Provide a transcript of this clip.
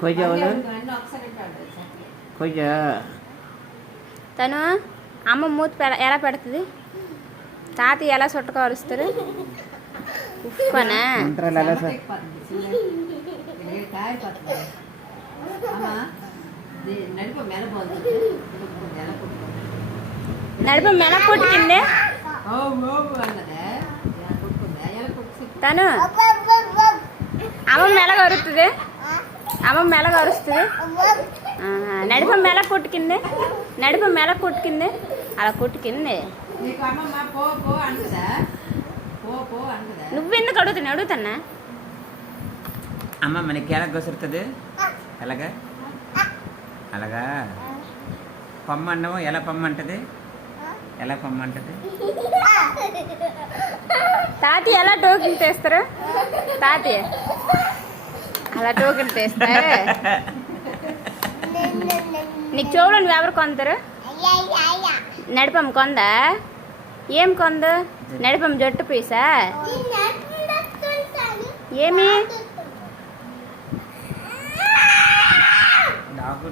కొంచెం తను అమ్మ మూతి ఎలా పెడుతుంది, తాతయ్య ఎలా చుట్టకరుస్తారు ఉప్పునా. నడుపు మెల కొట్టుకింది తను. అమ్మ మెల కరుస్తుంది, అమ్మ మెల కరుస్తుంది. నడుపు మెల కొట్టుకింది, నడుపు మెల కొట్టుకింది, అలా కొట్టుకింది. నువ్వెందుకు అడుగుతున్నా. అమ్మ మనకి ఎలా గొసురుతుంది, ఎలాగా అలాగా పమ్మన్నాము. ఎలా పమ్మంటది, ఎలా పమ్మంటది. తాతయ్య ఎలా టోకెన్ తెస్తారు, తాతయ్య అలా టోకెన్ తెస్తారు. నీకు చెవులు నువ్వు ఎవరు కొందరు, నడిపమ్మ కొందా, ఏం కొందు, నడిపమ్మ జట్టు పీసా ఏమి నాకు